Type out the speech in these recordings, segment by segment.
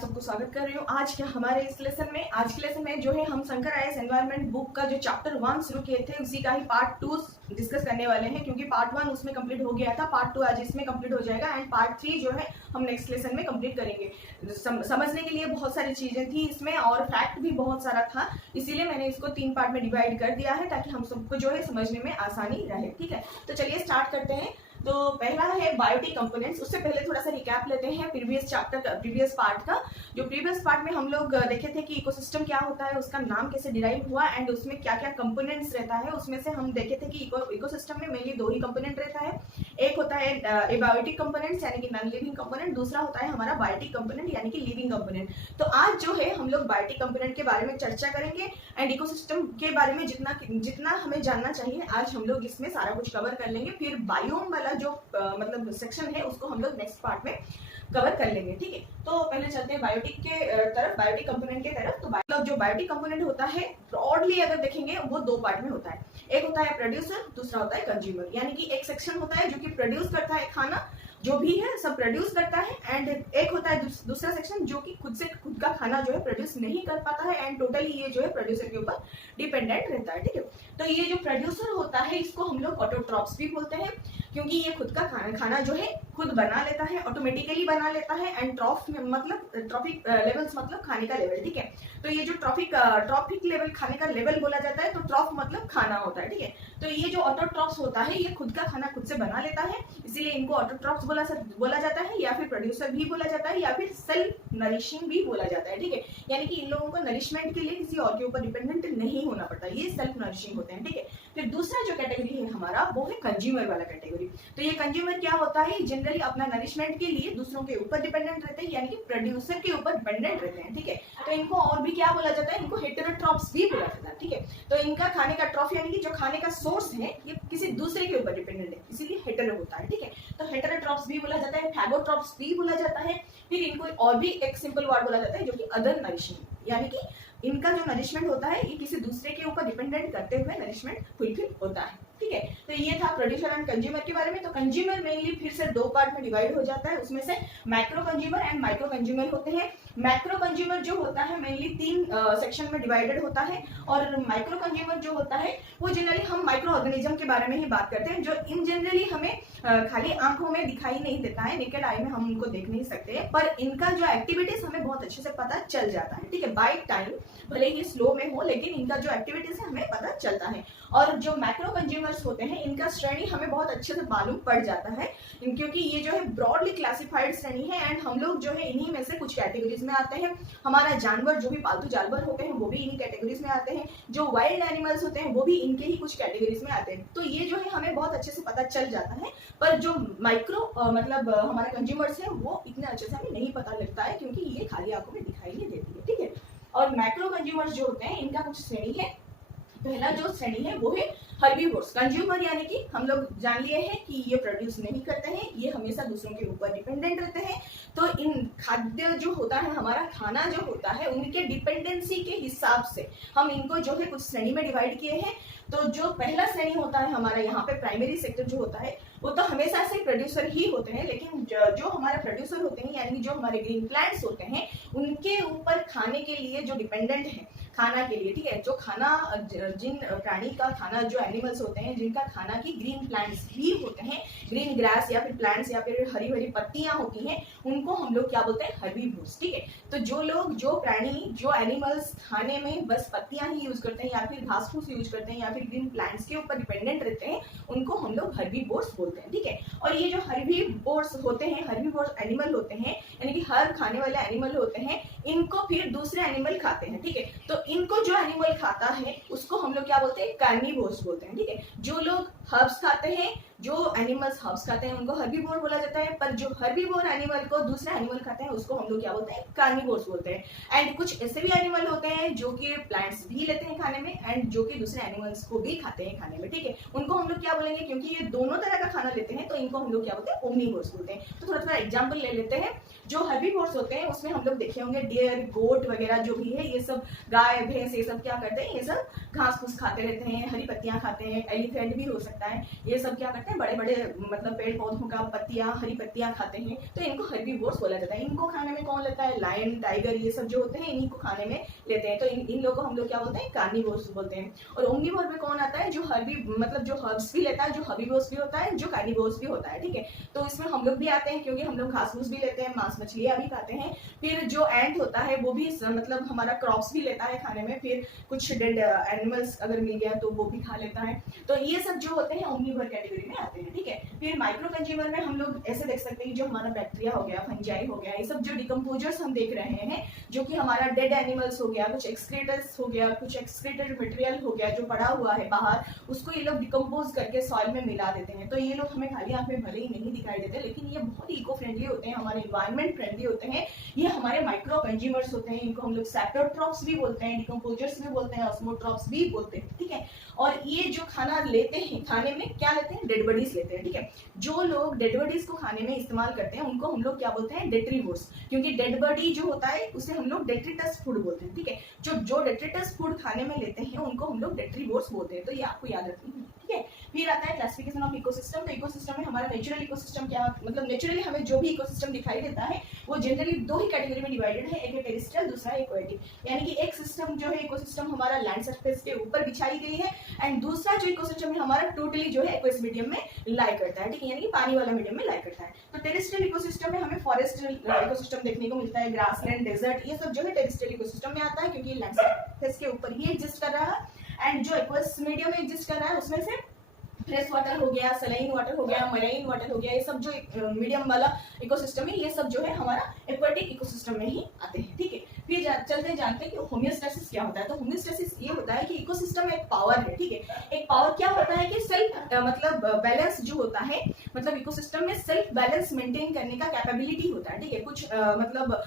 सबको स्वागत कर रही हूँ। आज के हमारे इस लेसन में, आज के लेसन में जो है हम शंकर आईएएस एनवायरनमेंट बुक का जो चैप्टर 1 शुरू किए थे उसी का ही पार्ट 2 डिस्कस करने वाले हैं, क्योंकि पार्ट 1 उसमें कंप्लीट हो गया था। पार्ट 2 आज इसमें कंप्लीट हो जाएगा एंड पार्ट 3 जो है हम नेक्स्ट लेसन में कंप्लीट करेंगे। समझने के लिए बहुत सारी चीजें थी इसमें और फैक्ट भी बहुत सारा था, इसीलिए मैंने इसको 3 पार्ट में डिवाइड कर दिया है ताकि हम सबको जो है समझने में आसानी रहे। ठीक है, तो चलिए स्टार्ट करते हैं। तो पहला है बायोटिक कंपोनेंट्स। उससे पहले थोड़ा सा रिकैप लेते हैं प्रीवियस चैप्टर का, प्रीवियस पार्ट का। जो प्रीवियस पार्ट में हम लोग देखे थे कि इकोसिस्टम क्या होता है, उसका नाम कैसे डिराइव हुआ एंड उसमें क्या क्या कंपोनेंट्स रहता है। उसमें से हम देखे थे कि इकोसिस्टम में मेनली 2 ही कंपोनेंट रहता है। एक होता है एबायोटिक कंपोनेंट्स यानी कि नॉन लिविंग कंपोनेंट, दूसरा होता है हमारा बायोटिक कंपोनेंट यानी कि लिविंग कंपोनेंट। तो आज जो है हम लोग बायोटिक कंपोनेंट के बारे में चर्चा करेंगे एंड इकोसिस्टम के बारे में जितना हमें जानना चाहिए आज हम लोग इसमें सारा कुछ कवर कर लेंगे। फिर बायोम वाला जो मतलब सेक्शन है उसको हम लोग नेक्स्ट पार्ट में कवर कर लेंगे। ठीक है, तो पहले चलते हैं बायोटिक के तरफ, बायोटिक कंपोनेंट के तरफ। तो मतलब जो बायोटिक कंपोनेंट होता है ब्रॉडली अगर देखेंगे वो 2 पार्ट में होता है। एक होता है प्रोड्यूसर, दूसरा होता है कंज्यूमर। यानी कि एक सेक्शन होता है जो कि प्रोड्यूस करता है, खाना जो भी है सब प्रोड्यूस करता है, एंड एक होता है दूसरा सेक्शन जो कि खुद का खाना जो है प्रोड्यूस नहीं कर पाता है एंड टोटली ये जो है प्रोड्यूसर के ऊपर डिपेंडेंट रहता है। ठीक है, तो ये जो प्रोड्यूसर होता है इसको हम लोग ऑटोट्रॉप्स भी बोलते हैं, क्योंकि ये खुद का खाना जो है खुद बना लेता है, ऑटोमेटिकली बना लेता है। एंड मतलब ट्रॉफिक लेवल्स मतलब खाने का लेवल। ठीक है, तो ये जो ट्रॉफिक लेवल खाने का लेवल बोला जाता है, तो ट्रॉफ मतलब खाना होता है। ठीक है, तो ये जो ऑटोट्रॉप्स होता है ये खुद का खाना खुद से बना लेता है, इसीलिए इनको ऑटोट्रॉप्स बोला जाता है, या फिर प्रोड्यूसर भी बोला जाता है, या फिर सेल्फ नरिशिंग भी बोला जाता है। ठीक है, यानी कि इन लोगों को नरिशमेंट के लिए किसी और के ऊपर डिपेंडेंट नहीं होना पड़ता, ये सेल्फ नरिशिंग होते हैं। ठीक है, फिर दूसरा जो कैटेगरी है हमारा वो है कंज्यूमर वाला कैटेगरी। तो ये कंज्यूमर क्या होता है, जनरली अपना नरिशमेंट के लिए दूसरों के ऊपर डिपेंडेंट रहते हैं, यानी कि प्रोड्यूसर के ऊपर डिपेंडेंट रहते हैं। ठीक है, तो इनको और भी क्या बोला जाता है, इनको हेटेरोट्रॉप्स भी बोला जाता है। ठीक है, तो इनका खाने का ट्रॉफ यानी कि जो खाने का सोर्स है ये किसी दूसरे के ऊपर डिपेंडेंट है, इसीलिए हेटेरो होता है। ठीक है, तो हेटेरोट्रॉप्स भी बोला जाता है, फैगोट्रॉप्स भी बोला जाता है। फिर इनको और भी एक सिंपल वर्ड बोला जाता है जो कि अदर नरिशिंग, यानी कि इनका जो नरिशमेंट होता है ये किसी दूसरे के ऊपर डिपेंडेंट करते हुए नरिशमेंट फुलफिल होता है। ठीक है, तो ये था प्रोड्यूसर एंड कंज्यूमर के बारे में। तो कंज्यूमर मेनली फिर से 2 पार्ट में डिवाइड हो जाता है, उसमें से macro consumer and micro consumer होते हैं। मैक्रो कंज्यूमर जो होता है मेनली 3 सेक्शन में डिवाइडेड होता है, और माइक्रो कंज्यूमर जो होता है वो जनरली हम माइक्रो ऑर्गेनिज्म के बारे में ही बात करते हैं, जो इन जनरली हमें खाली आंखों में दिखाई नहीं देता है, नेकेड आई में हम उनको देख नहीं सकते, पर इनका जो एक्टिविटीज हमें बहुत अच्छे से पता चल जाता है। ठीक है, बाय टाइम भले ही स्लो में हो लेकिन इनका जो एक्टिविटीज है हमें पता चलता है। और जो मैक्रो कंज्यूमर्स होते हैं इनका श्रेणी हमें बहुत अच्छे से मालूम पड़ जाता है, क्योंकि ये जो है ब्रॉडली क्लासिफाइड श्रेणी है एंड हम लोग जो है इन्हीं में से कुछ कैटेगरीज में आते हैं। हमारा जानवर जो भी पालतू जानवर होते हैं वो भी इन्हीं कैटेगरीज में आते हैं, जो वाइल्ड एनिमल्स होते हैं वो भी इनके ही कुछ कैटेगरीज में आते हैं। तो ये जो है हमें बहुत अच्छे से पता चल जाता है, पर जो माइक्रो मतलब हमारे कंज्यूमर्स हैं वो इतने अच्छे से हमें नहीं पता लगता है, क्योंकि ये खाली आंखों में दिखाई नहीं देती है। ठीक है, और मैक्रो कंज्यूमर्स जो होते हैं इनका कुछ श्रेणी है। पहला जो श्रेणी है वो है हर्बीवोर्स। कंज्यूमर यानी कि हम लोग जान लिए हैं कि ये प्रोड्यूस नहीं करते हैं, ये हमेशा दूसरों के ऊपर डिपेंडेंट रहते हैं। तो इन खाद्य जो होता है, हमारा खाना जो होता है, उनके डिपेंडेंसी के हिसाब से हम इनको जो है कुछ श्रेणी में डिवाइड किए हैं। तो जो पहला श्रेणी होता है हमारा यहाँ पे प्राइमरी सेक्टर जो होता है वो तो हमेशा से प्रोड्यूसर ही होते हैं, लेकिन जो हमारे प्रोड्यूसर होते हैं यानी कि जो हमारे ग्रीन प्लांट्स होते हैं उनके ऊपर खाने के लिए जो डिपेंडेंट है खाना के लिए। ठीक है, जो खाना जिन प्राणी का खाना, जो एनिमल्स होते हैं जिनका खाना की ग्रीन प्लांट्स भी होते हैं, ग्रीन ग्रास या फिर प्लांट्स या फिर हरी भरी पत्तियां होती हैं, उनको हम लोग क्या बोलते हैं, हर्बीवोर्स। ठीक है, तो जो प्राणी जो एनिमल्स खाने में बस पत्तियां ही यूज करते हैं या फिर घास फूस यूज करते हैं या फिर ग्रीन प्लांट्स के ऊपर डिपेंडेंट रहते हैं, उनको हम लोग हर्बीवोर्स बोलते हैं। ठीक है, और ये जो हर्बीवोर्स होते हैं, हर्बीवोर्स एनिमल होते हैं यानी कि हर खाने वाले एनिमल होते हैं, इनको फिर दूसरे एनिमल खाते हैं। ठीक है, तो इनको जो एनिमल खाता है उसको हम लोग क्या बोलते हैं, कार्निवोर्स बोलते हैं। ठीक है, जो लोग हर्ब्स खाते हैं, जो एनिमल्स हर्ब्स खाते हैं उनको हर्बीवोर बोला जाता है, पर जो हर्बीवोर एनिमल को दूसरा एनिमल खाते हैं उसको हम लोग क्या बोलते हैं, कार्निवोर्स बोलते हैं। एंड कुछ ऐसे भी एनिमल होते हैं जो कि प्लांट्स भी लेते हैं खाने में एंड जो कि दूसरे एनिमल्स को भी खाते हैं खाने में। ठीक है, उनको हम लोग क्या बोलेंगे, क्योंकि ये दोनों तरह का खाना लेते हैं तो इनको हम लोग क्या बोलते हैं, ओमनीवोर्स बोलते हैं। तो थोड़ा थोड़ा एग्जाम्पल ले लेते हैं। जो हर्बीवोर्स होते हैं उसमें हम लोग देखे होंगे डियर, गोट वगैरह जो भी है, ये सब गाय भैंस ये सब क्या करते हैं, ये सब घास फूस खाते रहते हैं, हरी पत्तियां खाते हैं, एलिफेंट भी हो सकते सकता है। ये सब क्या करते हैं, बड़े बड़े मतलब पेड़ पौधों का पत्तियां, हरी पत्तियां खाते हैं, तो इनको हर्बीवोर्स बोला जाता है। इनको खाने में कौन लेता है, लायन, टाइगर, ये सब जो होते हैं इन्हीं को खाने में लेते हैं। तो इन लोगों को हम लोग क्या बोलते हैं, कार्निवोर्स बोलते हैं। और ओमनिवोर में कौन आता है, जो हर्बी मतलब जो हर्ब्स भी लेता है, जो हर्बीवोर्स भी होता है, जो कार्निवोर्स भी होता है, ठीक है। तो इसमें हम लोग भी आते हैं, क्योंकि हम लोग घास फूस भी लेते हैं, मांस मछलियां भी खाते हैं। फिर जो एंट होता है वो भी मतलब हमारा क्रॉप्स भी लेता है खाने में, फिर कुछ डेड एनिमल्स अगर मिल गया तो वो भी खा लेता है। तो ये सब जो होते हैं ओमनिवोर कैटेगरी में आते हैं, ठीक है। फिर माइक्रो कंज्यूमर में हम लोग ऐसे देख सकते हैं, जो हमारा बैक्टीरिया हो गया, फंजाई हो गया, ये सब जो डिकम्पोजर्स हम देख रहे हैं, जो कि हमारा डेड एनिमल्स हो गया, कुछ एक्सक्रीटर्स हो गया, कुछ एक्सक्रीटेड मटेरियल हो गया जो पड़ा हुआ है बाहर, उसको ये लोग डिकम्पोज करके सॉइल में मिला देते हैं। तो ये लोग हमें खाली आंख में भले ही नहीं दिखाई देते, लेकिन ये बहुत इको फ्रेंडली होते हैं, हमारे इन्वायरमेंट फ्रेंडली होते हैं। ये हमारे माइक्रो कंज्यूमर्स होते हैं, इनको हम लोग सैप्रोट्रॉप्स भी बोलते हैं, डिकम्पोजर्स भी बोलते हैं, ऑस्मोट्रॉप्स भी बोलते हैं, ठीक है। और ये जो खाना लेते हैं, खाने में क्या लेते हैं, डेड बॉडीज लेते हैं, ठीक है। जो लोग डेड बॉडीज को खाने में इस्तेमाल करते हैं उनको हम लोग क्या बोलते हैं, डेट्रीवोर्स, क्योंकि डेड बॉडी जो होता है उसे हम लोग डेट्रिटस फूड बोलते हैं, ठीक है। जो डेट्रिटस फूड खाने में लेते हैं उनको हम लोग डेट्रीवोर्स बोलते हैं। तो ये आपको याद रखना है, ठीक है। फिर आता है क्लासिफिकेशन ऑफ इकोसिस्टम। तो इकोसिस्टम में हमारा नेचुरल इकोसिस्टम क्या मतलब, नेचुरली हमें जो भी इकोसिस्टम दिखाई देता है वो जनरली दो ही कैटेगरी में डिवाइडेड है, एक है टेरेस्ट्रियल, दूसरा है एक्वेटिक। यानी कि एक सिस्टम जो है इकोसिस्टम हमारा लैंड सरफेस के ऊपर बिछाई गई है, एंड दूसरा जो इकोसिस्टम है हमारा टोटली जो है एक्वेस मीडियम में लाई करता है, ठीक है, यानी कि पानी वाला मीडियम में लाई करता है। तो टेरेस्ट्रियल इकोसिस्टम में हमें फॉरेस्ट इकोसिस्टम देखने को मिलता है, ग्रासलैंड, डेजर्ट, ये सब जो है टेरेस्ट्रियल इकोसिस्टम में आता है, क्योंकि लैंड सरफेस के ऊपर ही एग्जिस्ट कर रहा है। एंड जो एक्वेस मीडियम में एग्जिस्ट कर रहा है उसमें से फ्रेश वाटर हो गया, सलाइन वाटर हो गया, मरीन वाटर हो गया, ये सब जो मीडियम वाला इकोसिस्टम है, ये सब जो है हमारा एक्वेटिक इकोसिस्टम में ही आते हैं, ठीक है। फिर चलते जानते हैं कि होमियोस्टेसिस क्या होता है। तो होमियोस्टेसिस ये होता है कि इकोसिस्टम में एक पावर है, ठीक है। एक पावर क्या होता है कि सेल्फ मतलब बैलेंस जो होता है, मतलब इकोसिस्टम में सेल्फ बैलेंस मेंटेन करने का कैपेबिलिटी होता है, ठीक है। कुछ मतलब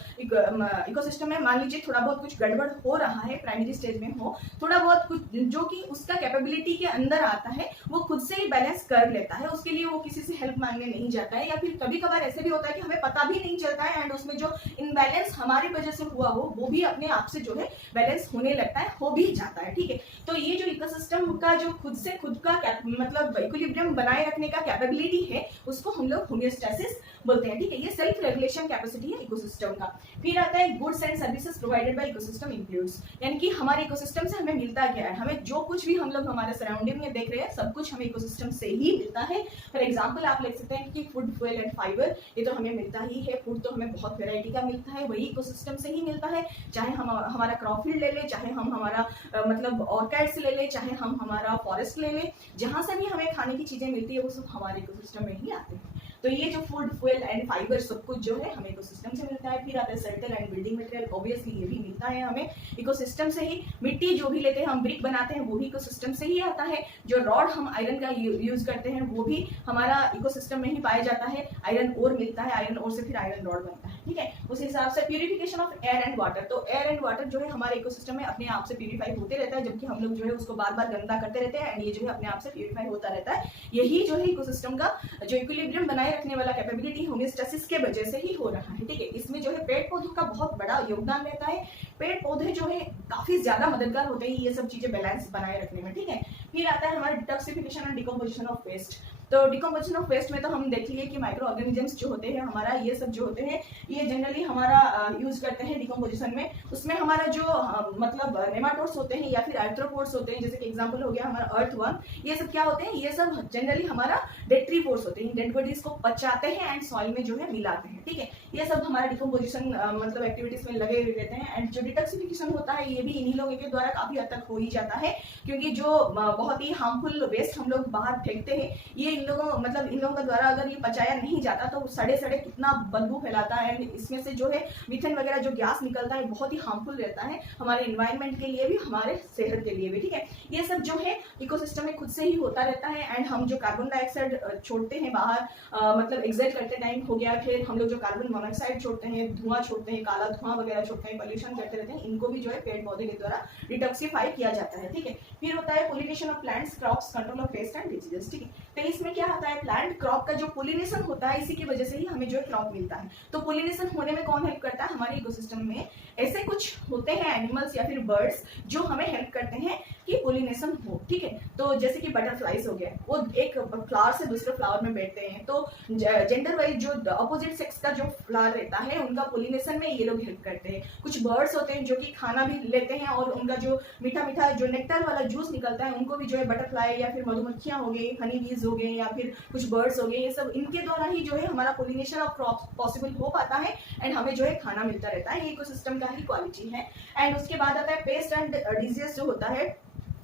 इकोसिस्टम में मान लीजिए थोड़ा बहुत कुछ गड़बड़ हो रहा है, प्राइमरी स्टेज में हो, थोड़ा बहुत कुछ जो कि उसका कैपेबिलिटी के अंदर आता है, वो खुद से ही बैलेंस कर लेता है, उसके लिए वो किसी से हेल्प मांगने नहीं जाता है। या फिर कभी कभार ऐसे भी होता है कि हमें पता भी नहीं चलता है, एंड उसमें जो इनबैलेंस हमारी वजह से हुआ हो वो भी अपने आप से जो है बैलेंस होने लगता है, हो भी जाता है, ठीक है। तो ये जो इकोसिस्टम का जो खुद से खुद का मतलब इक्विलिब्रियम बनाए रखने का कैपेबिलिटी है, उसको हम लोग होमियोस्टेसिस बोलते हैं, ठीक है। ये सेल्फ रेगुलेशन कैपेसिटी है इकोसिस्टम का। फिर आता है goods and services provided by ecosystem includes, यानी कि हमारे इकोसिस्टम से हमें मिलता क्या है, हमें जो कुछ भी हम लोग हमारे सराउंडिंग में देख रहे हैं सब कुछ हमें इकोसिस्टम से ही मिलता है। फॉर एग्जांपल आप लिख सकते हैं कि फूड, फ्यूल एंड फाइबर, ये तो हमें मिलता ही है। फूड तो हमें बहुत वैरायटी का मिलता है, वही इकोसिस्टम से ही मिलता है, चाहे हम हमारा क्रॉप फील्ड ले ले, चाहे हम हमारा मतलब ऑर्किड्स ले ले, चाहे हम हमारा फॉरेस्ट ले ले, जहां से भी हमें खाने की चीजें मिलती है वो सब हमारे इकोसिस्टम में ही आते हैं। तो ये जो फूड, फ्यूल एंड फाइबर सब कुछ जो है हमें इकोसिस्टम से मिलता है। फिर आता है सर्टल एंड बिल्डिंग मटेरियल, ऑब्वियसली ये भी मिलता है हमें इकोसिस्टम से ही। मिट्टी जो भी लेते हैं, हम ब्रिक बनाते हैं, वो भी इकोसिस्टम से ही आता है। जो रॉड हम आयरन का यूज करते हैं वो भी हमारा इकोसिस्टम में ही पाया जाता है। आयरन ओर मिलता है, आयरन ओर से फिर आयरन रॉड बनता है, ठीक है। उस हिसाब से purification of air and water, तो एयर एंड वाटर जो है हमारे इकोसिस्टम में अपने आप से प्यूरिफाई होते रहता है, जबकि हम लोग जो है उसको बार बार गंदा करते रहते हैं, एंड ये जो है अपने आप से प्यूरिफाई होता रहता है। यही जो है इकोसिस्टम का जो इक्विलिब्रियम बनाए रखने वाला कैपेबिलिटी होमियोस्टेसिस के वजह से ही हो रहा है, ठीक है। इसमें जो है पेड़ पौधों का बहुत बड़ा योगदान रहता है। पेड़ पौधे जो है काफी ज्यादा मददगार होते हैं ये सब चीजें बैलेंस बनाए रखने में, ठीक है। फिर आता है हमारा detoxification and decomposition of waste. तो डिकम्पोजिशन ऑफ वेस्ट में तो हम देख लिए कि माइक्रो ऑर्गेनिजम्स जो होते हैं हमारा, ये सब जो होते हैं ये जनरली हमारा यूज करते हैं डिकम्पोजिशन में। उसमें हमारा जो मतलब नेमाटोड्स होते हैं या फिर आर्थ्रोपोड्स होते हैं, जैसे कि एग्जांपल हो गया हमारा अर्थवर्म, ये सब क्या होते हैं, ये सब जनरली हमारा डेट्रीवोर्स होते हैं, डेड बॉडीज को पचाते हैं एंड सॉइल में जो है मिलाते हैं, ठीक है। ये सब हमारा डिकम्पोजिशन मतलब एक्टिविटीज में लगे हुए रहते हैं। एंड जो डिटॉक्सिफिकेशन होता है ये भी इन्हीं लोगों के द्वारा काफी हद तक हो ही जाता है, क्योंकि जो बहुत ही हार्मफुल वेस्ट हम लोग बाहर फेंकते हैं, ये इन लोगों के द्वारा अगर ये पचाया नहीं जाता तो सड़े सड़े कितना बदबू फैलाता है। इसमें से जो है मीथेन वगैरह जो गैस निकलता है बहुत ही हार्मफुल रहता है हमारे एनवायरनमेंट के लिए भी, हमारे सेहत के लिए भी, ठीक है। ये सब जो है इकोसिस्टम में खुद से ही होता रहता है। एंड हम जो कार्बन डाइऑक्साइड छोड़ते हैं बाहर मतलब एक्सर्ट करते टाइम हो गया, फिर हम लोग जो कार्बन मोनोऑक्साइड छोड़ते हैं, धुआं छोड़ते हैं, काला धुआं वगैरह छोड़ते हैं, पॉल्यूशन करते रहते हैं, इनको भी जो है पेड़ पौधे के द्वारा डिटॉक्सिफाई किया जाता है, ठीक है। फिर होता है pollination of plants, crops, control of paste and diseases, ठीक है। तो इसमें क्या होता है, प्लांट क्रॉप का जो पोलिनेशन होता है इसी की वजह से ही हमें जो है क्रॉप मिलता है। तो पोलिनेशन होने में कौन हेल्प करता है, हमारे इकोसिस्टम में ऐसे कुछ होते हैं एनिमल्स या फिर बर्ड्स जो हमें हेल्प करते हैं कि पोलिनेशन हो, ठीक है। तो जैसे कि बटरफ्लाइज हो गया, वो एक फ्लावर से दूसरे फ्लावर में बैठते हैं, तो जेंडर वाइज जो अपोजिट सेक्स का जो फ्लावर रहता है उनका पोलिनेशन में ये लोग हेल्प करते हैं। कुछ बर्ड्स होते हैं जो कि खाना भी लेते हैं और उनका जो मीठा मीठा जो नेक्टर वाला जूस निकलता है उनको भी जो है बटरफ्लाई या फिर मधुमक्खियां हो गई, हनी बीज हो गए या फिर कुछ बर्ड्स हो गए, ये सब इनके द्वारा ही जो है हमारा पोलिनेशन ऑफ क्रॉप पॉसिबल हो पाता है एंड हमें जो है खाना मिलता रहता है। ये इकोसिस्टम का ही क्वालिटी है। एंड उसके बाद आता है पेस्ट एंड डिजीज जो होता है।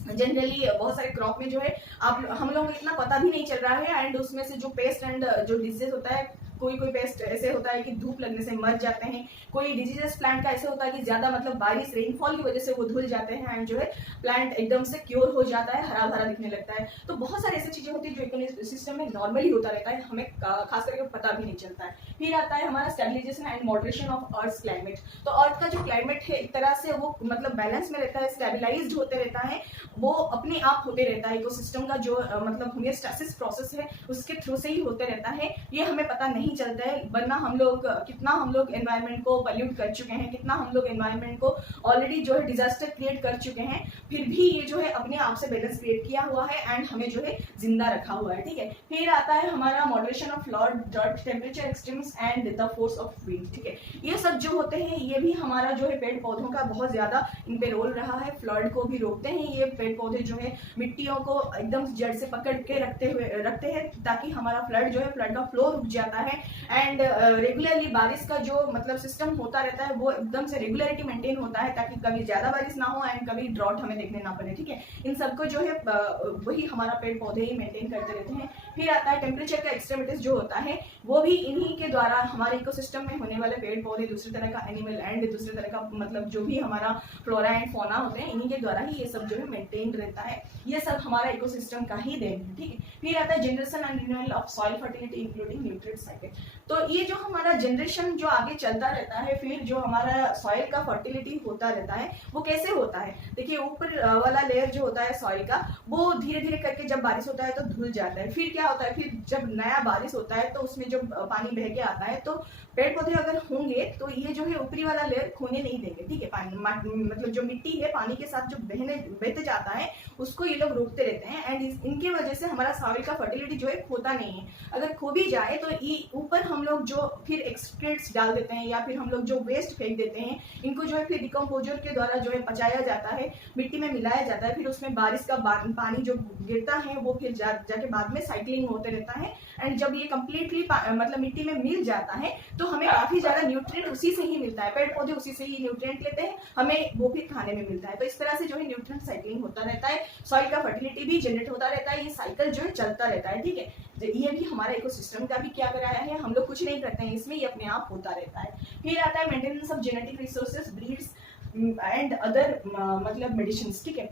जनरली बहुत सारे क्रॉप में जो है आप हम लोग इतना पता भी नहीं चल रहा है एंड उसमें से जो पेस्ट एंड जो डिजीज होता है, कोई कोई पेस्ट ऐसे होता है कि धूप लगने से मर जाते हैं, कोई डिजीजेस प्लांट का ऐसे होता है कि ज्यादा मतलब बारिश रेनफॉल की वजह से वो धुल जाते हैं एंड जो है प्लांट एकदम से क्योर हो जाता है, हरा भरा दिखने लगता है। तो बहुत सारी ऐसी चीजें होती है जो इकोसिस्टम में नॉर्मली होता रहता है, हमें खास करके पता भी नहीं चलता है। फिर आता है हमारा stabilization and moderation of earth climate. तो अर्थ का जो क्लाइमेट है एक तरह से वो मतलब बैलेंस में रहता है, स्टेबलाइज्ड होते रहता है, वो अपने आप होते रहता है। इकोसिस्टम का जो मतलब होमियोस्टेसिस प्रोसेस है उसके थ्रू से ही होते रहता है, ये हमें पता नहीं चलता है। वरना हम लोग कितना हम लोग एनवायरनमेंट को पॉल्यूट कर चुके हैं, कितना हम लोग एनवायरनमेंट को ऑलरेडी जो है डिजास्टर क्रिएट कर चुके हैं, फिर भी ये जो है अपने आप से बैलेंस क्रिएट किया हुआ है एंड हमें जो है जिंदा रखा हुआ है, ठीक है। फिर आता है हमारा moderation of flood, drought, temperature extremes and the force of wind, ठीक है। ये सब जो होते हैं ये भी हमारा जो है पेड़ पौधों का बहुत ज्यादा इन पे रोल रहा है। फ्लड को भी रोकते हैं ये पेड़ पौधे जो है, मिट्टियों को एकदम जड़ से पकड़ के रखते हैं ताकि हमारा फ्लड जो है, फ्लड का फ्लो रुक जाता है एंड रेगुलरली बारिश का जो मतलब सिस्टम होता रहता है वो एकदम से रेगुलरिटी मेंटेन होता है ताकि कभी ज्यादा बारिश ना हो एंड कभी ड्रॉट हमें देखने ना पड़े, ठीक है। इन सबको जो है वही हमारा पेड़ पौधे ही मेंटेन करते रहते हैं। फिर आता है टेम्परेचर का एक्सट्रीमिटीज जो होता है, वो भी इन्हीं के द्वारा हमारे इकोसिस्टम में होने वाले पेड़ पौधे, दूसरी तरह का एनिमल एंड दूसरी तरह का मतलब जो भी हमारा फ्लोरा एंड फौना होते हैं, इन्हीं के द्वारा ही ये सब जो है मेंटेन रहता है। ये सब हमारा इकोसिस्टम का ही देन है, ठीक है। फिर आता है generation and renewal of soil fertility including nutrient cycle. तो ये जो हमारा जनरेशन जो आगे चलता रहता है, फिर जो हमारा सॉइल का फर्टिलिटी होता रहता है वो कैसे होता है। देखिए ऊपर वाला लेयर जो होता है सॉइल का, वो धीरे धीरे करके जब बारिश होता है तो धुल जाता है। फिर क्या होता है, फिर जब नया बारिश होता है तो उसमें जब पानी बह के आता है तो पेड़ पौधे अगर होंगे तो ये जो है ऊपरी वाला लेयर खोने नहीं देंगे, ठीक है। पानी मतलब जो मिट्टी है पानी के साथ जो बहते जाता है उसको ये लोग रोकते रहते हैं एंड इनके वजह से हमारा सॉइल का फर्टिलिटी जो है खोता नहीं है। अगर खो भी जाए तो ऊपर हम लोग जो फिर एक्सक्रीट्स डाल देते हैं या फिर हम लोग जो वेस्ट फेंक देते हैं, इनको जो है फिर डिकम्पोजर के द्वारा जो है पचाया जाता है, मिट्टी में मिलाया जाता है, फिर उसमें बारिश का पानी जो गिरता है वो फिर जाके बाद में साइक्लिंग होते रहता है एंड जब ये कम्प्लीटली मतलब मिट्टी में मिल जाता है तो हमें काफी ज्यादा न्यूट्रिएंट उसी से ही मिलता है। पेड़ पौधे उसी से ही न्यूट्रिएंट लेते हैं, हमें वो भी खाने में मिलता है। तो इस तरह से जो है न्यूट्रिएंट साइक्लिंग होता रहता है, सॉइल का फर्टिलिटी भी जनरेट होता रहता है, ये साइकिल जो है चलता रहता है, ठीक है। ये भी हमारा इकोसिस्टम का भी क्या कराया है, हम लोग कुछ नहीं करते हैं इसमें, ये अपने आप होता रहता है। फिर आता है maintenance of genetic resources, breeds and other मतलब मेडिसिन, ठीक है।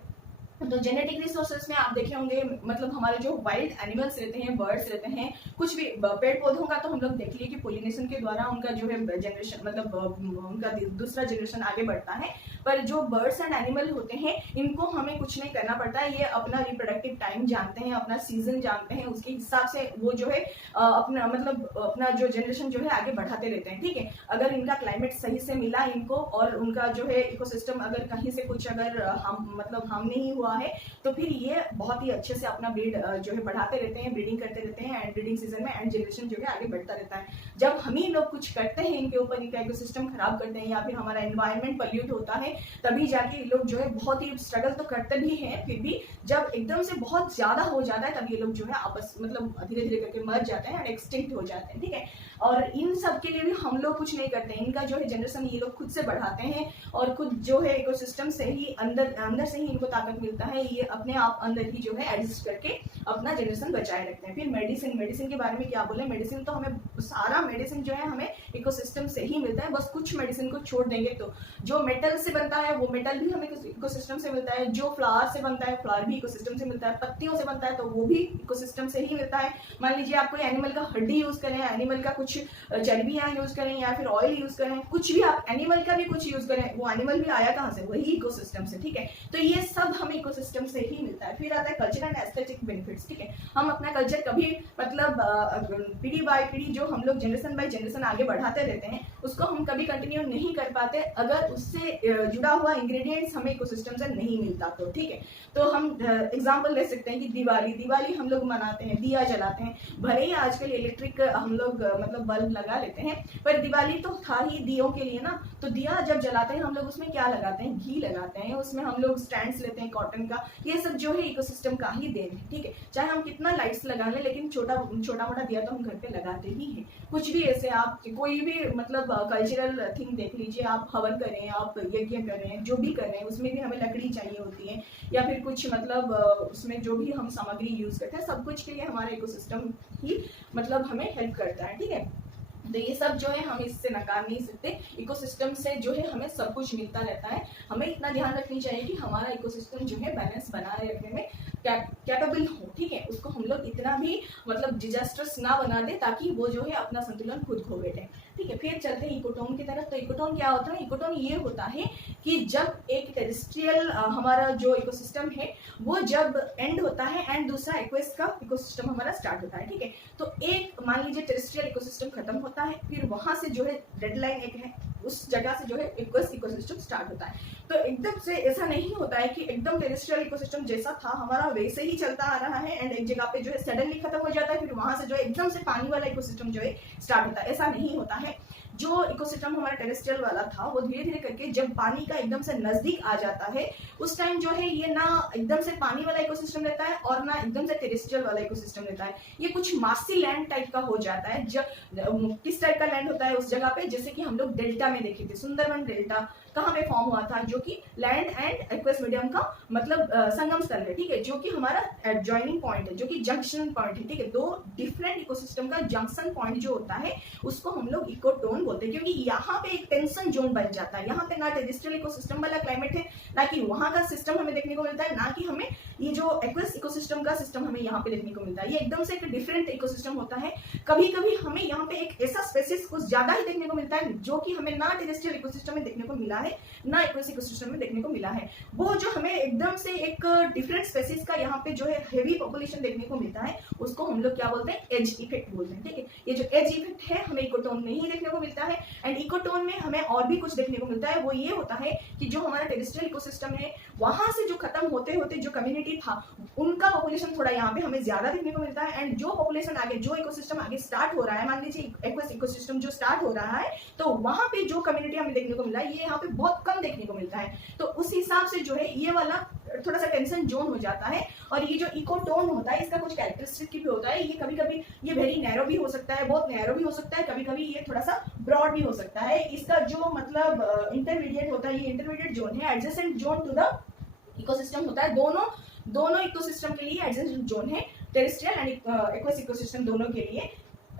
तो जेनेटिक रिसोर्सेज में आप देखे होंगे मतलब हमारे जो वाइल्ड एनिमल्स रहते हैं, बर्ड्स रहते हैं, कुछ भी पेड़ पौधों का तो हम लोग देख लिए कि पोलिनेशन के द्वारा उनका जो है जनरेशन मतलब उनका दूसरा जनरेशन आगे बढ़ता है। पर जो बर्ड्स एंड एनिमल होते हैं इनको हमें कुछ नहीं करना पड़ता है, ये अपना रिप्रोडक्टिव टाइम जानते हैं, अपना सीजन जानते हैं, उसके हिसाब से वो जो है अपना मतलब अपना जो जनरेशन जो है आगे बढ़ाते रहते हैं, ठीक है। अगर इनका क्लाइमेट सही से मिला इनको और उनका जो है इकोसिस्टम अगर कहीं से कुछ अगर हम नहीं हुआ है तो फिर ये बहुत ही अच्छे से अपना ब्रीड जो है बढ़ाते रहते हैं, ब्रीडिंग करते रहते हैं एंड ब्रीडिंग सीजन में एंड जनरेशन जो है आगे बढ़ता रहता है। जब हम ही लोग कुछ करते हैं इनके ऊपर, इनका इकोसिस्टम खराब करते हैं या फिर हमारा एनवायरनमेंट पॉल्यूट होता है, तभी जाके लोग जो है बहुत ही स्ट्रगल तो करते भी हैं, फिर भी जब एकदम से बहुत ज्यादा हो जाता है तब ये लोग जो है आपस मतलब धीरे धीरे करके मर जाते हैं, एक्सटिंक्ट हो जाते हैं, ठीक है। और इन सब के लिए भी हम लोग कुछ नहीं करते हैं, इनका जो है जनरेशन ये लोग खुद से बढ़ाते हैं और खुद जो है इकोसिस्टम से ही अंदर से ही इनको ताकत मिलता है, ये अपने आप अंदर ही जो है एडजस्ट करके अपना जनरेशन बचाए रखते हैं। फिर मेडिसिन के बारे में क्या बोले, मेडिसिन तो हमें सारा मेडिसिन जो है हमें इकोसिस्टम से ही मिलता है, बस कुछ मेडिसिन को छोड़ देंगे तो जो मेटल से बनता है वो मेटल भी हमें इकोसिस्टम से मिलता है, जो फ्लावर से बनता है फ्लावर भी इकोसिस्टम से मिलता है, पत्तियों से बनता है तो वो भी इकोसिस्टम से ही मिलता है। मान लीजिए आप कोई एनिमल का हड्डी यूज करें, एनिमल का कुछ चर्बियां यूज करें या फिर ऑयल यूज करें, कुछ भी आप एनिमल का भी कुछ यूज करें, वो एनिमल भी आया कहाँ से, वही इकोसिस्टम से, ठीक है। तो ये सब हमें इकोसिस्टम से ही मिलता है। फिर आता है कल्चरल एंड एस्थेटिक बेनिफिट्स, ठीक है। हम अपना कल्चर कभी मतलब पीढ़ी बाय पीढ़ी जो हम लोग जनरेशन बाय जनरेशन आगे बढ़ाते रहते हैं उसको हम कभी कंटिन्यू नहीं कर पाते अगर उससे जुड़ा हुआ इंग्रेडिएंट्स हमें इकोसिस्टम से नहीं मिलता तो, ठीक है। तो हम एग्जांपल ले सकते हैं कि दिवाली हम लोग मनाते हैं, दिया जलाते हैं। भले ही आजकल इलेक्ट्रिक हम लोग मतलब बल्ब लगा लेते हैं, पर दिवाली तो था ही दियों के लिए ना। तो दिया जब जलाते हैं हम लोग उसमें क्या लगाते हैं, घी लगाते हैं, उसमें हम लोग स्टैंड्स लेते हैं कॉटन का। ये सब जो है इकोसिस्टम का ही देन है, ठीक है। चाहे हम कितना लाइट्स लगा लें लेकिन छोटा मोटा दिया तो हम घर पे लगाते ही हैं। कुछ भी ऐसे आप कोई भी मतलब कल्चरल थिंग देख लीजिए, आप हवन करें, आप यज्ञ करें, जो भी करें उसमें भी हमें लकड़ी चाहिए होती है, या फिर कुछ मतलब उसमें जो भी हम सामग्री यूज करते हैं सब कुछ के लिए हमारा इकोसिस्टम ही मतलब हमें हेल्प करता है, ठीक है। तो ये सब जो है हम इससे नकार नहीं सकते। इकोसिस्टम से जो है हमें सब कुछ मिलता रहता है। हमें इतना ध्यान रखनी चाहिए कि हमारा इकोसिस्टम जो है बैलेंस बनाए रखने में कैपेबल हो, ठीक है। उसको हम लोग इतना भी मतलब डिजास्टर्स ना बना दे ताकि वो जो है अपना संतुलन खुद खो बैठे, ठीक है। फिर चलते हैं इकोटोन की तरफ। तो इकोटोन क्या होता है? इकोटोन ये होता है कि जब एक टेरेस्ट्रियल हमारा जो इकोसिस्टम है वो जब एंड होता है एंड दूसरा एक्वेस का इकोसिस्टम हमारा स्टार्ट होता है, ठीक है। तो एक मान लीजिए टेरेस्ट्रियल इकोसिस्टम खत्म होता है, फिर वहां से जो है रेड लाइन एक है, उस जगह से जो है एक्वेस इकोसिस्टम स्टार्ट होता है। तो एकदम से ऐसा नहीं होता है कि एकदम टेरेस्ट्रियल इकोसिस्टम जैसा था हमारा वैसे ही चलता आ रहा है एंड एक जगह पे जो है सडनली खत्म हो जाता है, फिर वहां से जो है एकदम से पानी वाला इकोसिस्टम जो है स्टार्ट होता है। ऐसा नहीं होता है। जो इकोसिस्टम हमारा टेरेस्ट्रियल वाला था वो धीरे धीरे करके जब पानी का एकदम से नजदीक आ जाता है उस टाइम जो है ये ना एकदम से पानी वाला इकोसिस्टम रहता है और ना एकदम से टेरेस्ट्रियल वाला इकोसिस्टम रहता है। ये कुछ मासी लैंड टाइप का हो जाता है। जब किस टाइप का लैंड होता है उस जगह पे, जैसे कि हम लोग डेल्टा में देखे थे, सुंदरबन डेल्टा कहाँ पे फॉर्म हुआ था, जो कि लैंड एंड एक्वेस मीडियम का मतलब संगम स्थल है, ठीक है, जो कि हमारा एडजॉइनिंग पॉइंट है, जो कि जंक्शन पॉइंट है, ठीक है। दो डिफरेंट इकोसिस्टम का जंक्शन पॉइंट जो होता है उसको हम लोग इकोटोन बोलते हैं, क्योंकि यहाँ पे एक टेंशन जोन बन जाता है। यहाँ पे ना टेरेस्ट्रियल इकोसिस्टम वाला क्लाइमेट है, ना कि वहां का सिस्टम हमें देखने को मिलता है, ना कि हमें ये जो एक्वेस इकोसिस्टम का सिस्टम हमें यहाँ पे देखने को मिलता है। ये एकदम से एक डिफरेंट इकोसिस्टम होता है। कभी कभी हमें यहाँ पे एक ऐसा स्पेसिस कुछ ज्यादा ही देखने को मिलता है जो कि हमें ना टेरेस्ट्रियल इकोसिस्टम में देखने को मिला है ना एक्वेस इकोसिस्टम में देखने को मिला है। वो जो हमें एकदम से एक डिफरेंट स्पेसिस का यहाँ पे जो है हेवी पॉपुलेशन देखने को मिलता है उसको हम लोग क्या बोलते हैं, एज इफेक्ट बोलते हैं, ठीक है। ये जो एज इफेक्ट है हमें इकोटोन में ही देखने को मिलता है। एंड इकोटोन में हमें और भी कुछ देखने को मिलता है। वो ये होता है कि जो हमारा टेरेस्ट्रियल इकोसिस्टम है वहां से जो खत्म होते होते जो कम्युनिटी था उनका पॉपुलेशन थोड़ा यहाँ पे हमें ज्यादा देखने को मिलता है। एंड जो पॉपुलेशन आगे जो इकोसिस्टम आगे स्टार्ट हो रहा है, मान लीजिए एक्वेस इकोसिस्टम जो स्टार्ट हो रहा है, तो वहां पे जो कम्युनिटी हमें देखने को मिला है ये यहाँ पे बहुत कम देखने को मिलता है। तो उस हिसाब से जो है ये वाला थोड़ा सा टेंशन जोन हो जाता है। और ये जो इकोटोन होता है इसका कुछ कैरेक्टरिस्टिक भी होता है। ये कभी कभी ये वेरी नैरो भी हो सकता है, बहुत नैरो भी हो सकता है, कभी कभी ये थोड़ा सा ब्रॉड भी हो सकता है। इसका जो मतलब इंटरमीडिएट होता है, ये इंटरमीडिएट जोन है, adjacent zone to the ecosystem होता है। दोनों इकोसिस्टम के लिए एडजेसेंट जोन है, टेरेस्ट्रियल एंड एक्वेस इकोसिस्टम दोनों के लिए।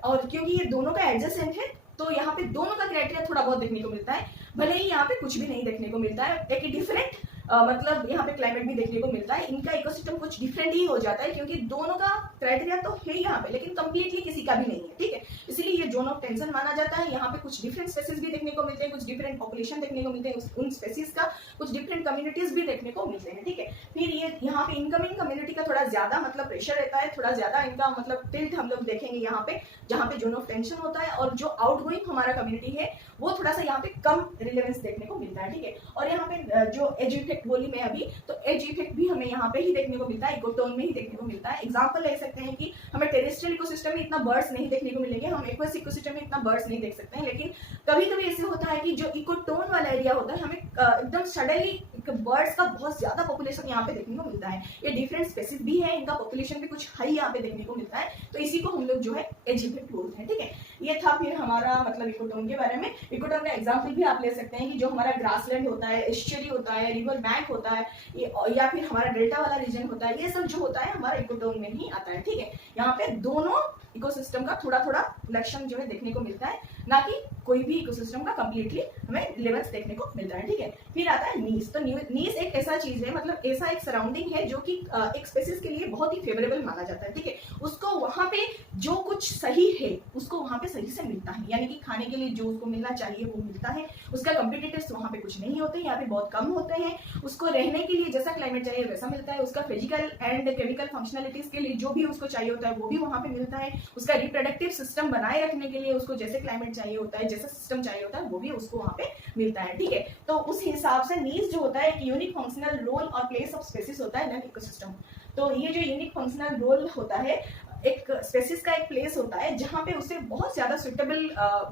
और क्योंकि ये दोनों का एडजेसेंट है तो यहाँ पे दोनों का क्राइटेरिया थोड़ा बहुत देखने को मिलता है, भले ही यहाँ पे कुछ भी नहीं देखने को मिलता है। एक डिफरेंट मतलब यहाँ पे क्लाइमेट भी देखने को मिलता है। इनका इकोसिस्टम कुछ डिफरेंट ही हो जाता है क्योंकि दोनों का क्राइटेरिया तो है यहाँ पे, लेकिन कंप्लीटली किसी का भी नहीं है, ठीक है। इसीलिए ये जोन ऑफ टेंशन माना जाता है। यहाँ पे कुछ डिफरेंट स्पेसीज भी देखने को मिलते हैं, कुछ डिफरेंट पॉपुलेशन देखने को मिलते हैं, उन स्पेसीज का कुछ डिफरेंट कम्युनिटीज भी देखने को मिलते हैं, ठीक है। फिर ये यहाँ पे इनकमिंग कम्युनिटी का थोड़ा ज्यादा मतलब प्रेशर रहता है, थोड़ा ज्यादा इनका मतलब टिल्ट हम लोग देखेंगे यहाँ पे, जहाँ पे जोन ऑफ टेंशन होता है। और जो आउटगोइंग हमारा कम्युनिटी है वो थोड़ा सा यहाँ पे कम रिलेवेंस देखने को मिलता है, ठीक है। और यहाँ पे जो एज इफेक्ट बोली मैं अभी, तो एज इफेक्ट भी हमें यहाँ पे ही देखने को मिलता है, इकोटोन में ही देखने को मिलता है। एग्जांपल ले सकते हैं कि हमें टेरेस्ट्रियल इकोसिस्टम में इतना बर्ड्स नहीं देखने को मिलेंगे, हम एक्वेस इकोसिस्टम में इतना बर्ड्स नहीं देख सकते हैं। लेकिन कभी कभी ऐसे होता है कि जो इकोटोन वाला एरिया होता है हमें एकदम सडनली बर्ड्स का बहुत ज्यादा पॉपुलेशन यहाँ पे देखने को मिलता है। ये डिफरेंट स्पेसिस भी है, इनका पॉपुलेशन भी कुछ हाई यहाँ पे देखने को मिलता है, तो इसी को हम लोग जो है एज इफेक्ट बोलते हैं, ठीक है। ये था फिर हमारा मतलब इकोटोन के बारे में। इकोटोन का एग्जाम्पल भी आप ले सकते हैं कि जो हमारा ग्रासलैंड होता है, एस्चुरी होता है, रिवर बैंक होता है, या फिर हमारा डेल्टा वाला रीजन होता है, ये सब जो होता है हमारा इकोटोन में ही आता है, ठीक है। यहाँ पे दोनों इकोसिस्टम का थोड़ा थोड़ा लक्षण जो है देखने को मिलता है, ना कि कोई भी इकोसिस्टम का कंप्लीटली हमें लेवल्स देखने को मिलता है, ठीक है। फिर आता है नीस। तो नीस एक ऐसा चीज है, मतलब ऐसा एक सराउंडिंग है जो कि एक स्पेसिस के लिए बहुत ही फेवरेबल माना जाता है, ठीक है। उसको वहां पे जो कुछ कुछ सही है उसको वहाँ पे सही से मिलता है, यानी कि खाने के लिए जो उसको मिलना चाहिए वो मिलता है, उसका कॉम्पिटिटर्स वहाँ पे कुछ नहीं होते, यहाँ पे बहुत कम होते हैं, उसको रहने के लिए जैसा क्लाइमेट चाहिए वैसा मिलता है, उसका फिजिकल एंड केमिकल फंक्शनलिटीज के लिए जो भी उसको चाहिए होता है वो भी वहाँ पे मिलता है, उसका रिप्रोडक्टिव सिस्टम बनाए रखने के लिए उसको जैसे क्लाइमेट चाहिए होता है, जैसा सिस्टम चाहिए होता है वो भी उसको वहाँ पे मिलता है, ठीक है। तो उस हिसाब से नीज जो होता है एक यूनिक फंक्शनल रोल और प्लेस ऑफ स्पेसिस होता है इन इकोसिस्टम। तो ये जो यूनिक फंक्शनल रोल होता है, एक स्पेसिस का एक प्लेस होता है जहाँ पे उसे बहुत ज्यादा सुटेबल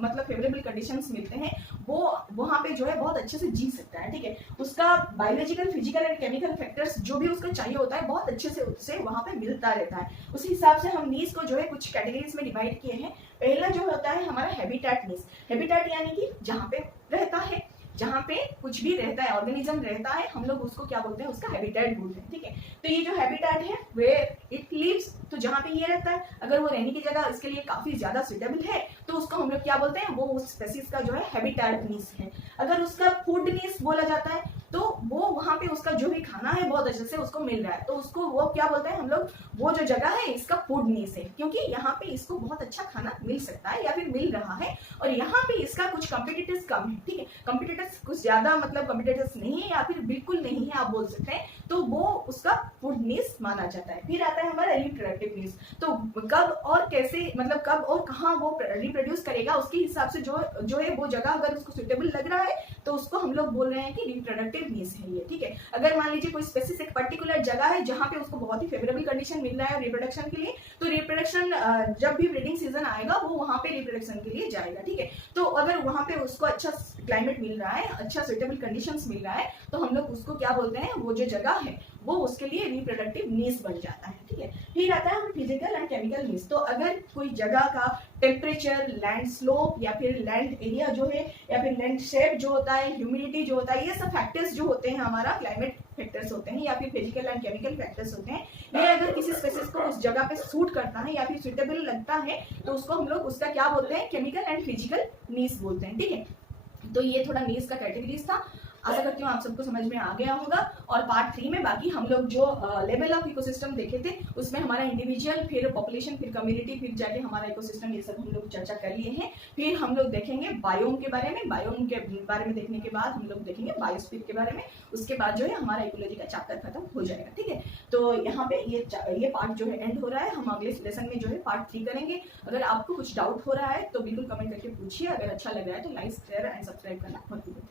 मतलब फेवरेबल कंडीशंस मिलते हैं, वो वहाँ पे जो है बहुत अच्छे से जी सकता है, ठीक है। उसका biological, physical and chemical factors जो भी उसको चाहिए होता है बहुत अच्छे से उससे वहाँ पे मिलता रहता है। उस हिसाब से हम नीज को जो है कुछ कैटेगरीज में डिवाइड किए हैं। पहला जो होता है हमारा हैबिटेट नीज। हैबिटेट यानी कि जहाँ पे रहता है, जहाँ पे कुछ भी रहता है, ऑर्गेनिज्म रहता है, हम लोग उसको क्या बोलते हैं, उसका हैबिटेट बोलते हैं, ठीक है। तो ये जो हैबिटेट है वेयर इट लिव्स, तो जहाँ पे ये रहता है अगर वो रहने की जगह इसके लिए काफी ज्यादा सुटेबल है तो उसको हम लोग क्या बोलते हैं, वो उस स्पेसीज का जो है हैबिटेट नीस है। अगर उसका फूड नीस बोला जाता है तो वो वहाँ पे उसका जो भी खाना है बहुत अच्छे से उसको मिल रहा है, तो उसको वो क्या बोलते हैं हम लोग, वो जो जगह है इसका फूड नीस है, क्योंकि यहाँ पे इसको बहुत अच्छा खाना मिल सकता है या फिर मिल रहा है, और यहाँ पे इसका कुछ कॉम्पिटिटर्स कम है, ठीक है। कॉम्पिटिटर्स कुछ ज्यादा मतलब कॉम्पिटिटर्स नहीं है या फिर बिल्कुल नहीं है आप बोल सकते हैं, तो वो उसका फूड नीस माना जाता है। फिर आता है हमारा रिप्रोडक्टिव नीस। तो कब और कैसे, मतलब कब और कहाँ वो रिप्रोड्यूस करेगा उसके हिसाब से जो है वो जगह अगर उसको सुटेबल लग रहा है तो उसको हम लोग बोल रहे हैं कि रिप्रोडक्टिव नीस है ये, ठीक है। अगर मान लीजिए कोई स्पेसिफिक पर्टिकुलर जगह है जहाँ पे उसको बहुत ही फेवरेबल कंडीशन मिल रहा है रिप्रोडक्शन के लिए, तो रिप्रोडक्शन जब भी ब्रीडिंग सीजन आएगा वो वहाँ पे रिप्रोडक्शन के लिए जाएगा, ठीक है। तो अगर वहाँ पे उसको अच्छा क्लाइमेट मिल रहा है, अच्छा सुटेबल कंडीशंस मिल रहा है, तो हम लोग उसको क्या बोलते हैं, वो जो जगह है वो उसके लिए रिप्रोडक्टिव नीस बन जाता है, ठीक है। फिर आता है फिजिकल एंड केमिकल नीस। तो अगर कोई जगह का टेम्परेचर, लैंड स्लोप या फिर लैंड एरिया जो है या फिर लैंड शेप जो होता है, ह्यूमिडिटी जो होता है, ये सब फैक्टर्स जो होते हैं हमारा क्लाइमेट फैक्टर्स होते हैं या फिर फिजिकल एंड केमिकल फैक्टर्स होते हैं, ये अगर किसी स्पेसिस को उस जगह पे सूट करता है या फिर सुटेबल लगता है तो उसको हम लोग उसका क्या बोलते हैं, केमिकल एंड फिजिकल नीस बोलते हैं, ठीक है। तो ये थोड़ा नीस का कैटेगरीज था। आशा करती हूँ आप सबको समझ में आ गया होगा। और पार्ट 3 में बाकी हम लोग जो लेवल ऑफ इकोसिस्टम देखे थे उसमें हमारा इंडिविजुअल, फिर पॉपुलेशन, फिर कम्युनिटी, फिर जाके हमारा इकोसिस्टम, ये सब हम लोग चर्चा कर लिए हैं। फिर हम लोग देखेंगे बायोम के बारे में। बायोम के बारे में देखने के बाद हम लोग देखेंगे बायोस्फीयर के बारे में। उसके बाद जो है हमारा इकोलॉजी का चैप्टर खत्म हो जाएगा, ठीक है। तो यहाँ पे ये पार्ट जो है एंड हो रहा है। हम अगले लेसन में जो है पार्ट 3 करेंगे। अगर आपको कुछ डाउट हो रहा है तो बिल्कुल कमेंट करके पूछिए। अगर अच्छा लग रहा है तो लाइक, शेयर एंड सब्सक्राइब करना मत भूलिए।